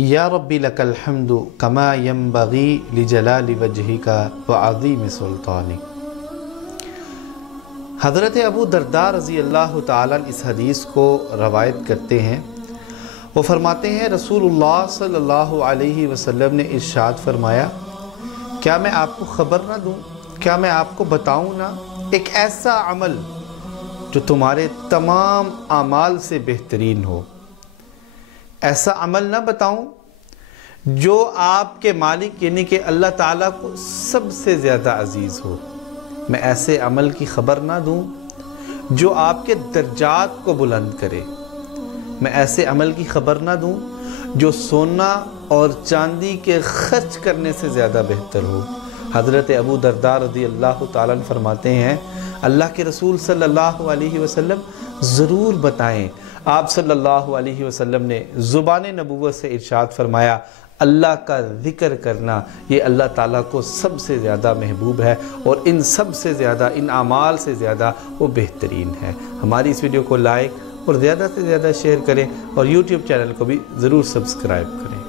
یا ربی لک الحمد کما ینبغی لجلال وجہک وعظیم سلطانک۔ حضرت ابو درداء رضی اللہ تعالیٰ اس حدیث کو روایت کرتے ہیں۔ وہ فرماتے ہیں رسول اللہ صلی اللہ علیہ وسلم نے ارشاد فرمایا، کیا میں آپ کو خبر نہ دوں، کیا میں آپ کو بتاؤں نہ ایک ایسا عمل جو تمہارے تمام اعمال سے بہترین ہو؟ ایسا عمل نہ بتاؤں جو آپ کے مالک یعنی کہ اللہ تعالیٰ کو سب سے زیادہ عزیز ہو؟ میں ایسے عمل کی خبر نہ دوں جو آپ کے درجات کو بلند کرے؟ میں ایسے عمل کی خبر نہ دوں جو سونا اور چاندی کے خرچ کرنے سے زیادہ بہتر ہو؟ حضرت ابو درداء رضی اللہ تعالیٰ عنہ فرماتے ہیں اللہ کے رسول صلی اللہ علیہ وسلم ضرور بتائیں۔ آپ صلی اللہ علیہ وسلم نے زبان نبوت سے ارشاد فرمایا، اللہ کا ذکر کرنا یہ اللہ تعالیٰ کو سب سے زیادہ محبوب ہے اور ان سب سے زیادہ، ان اعمال سے زیادہ وہ بہترین ہے۔ ہماری اس ویڈیو کو لائک اور زیادہ سے زیادہ شیئر کریں اور یوٹیوب چینل کو بھی ضرور سبسکرائب کریں۔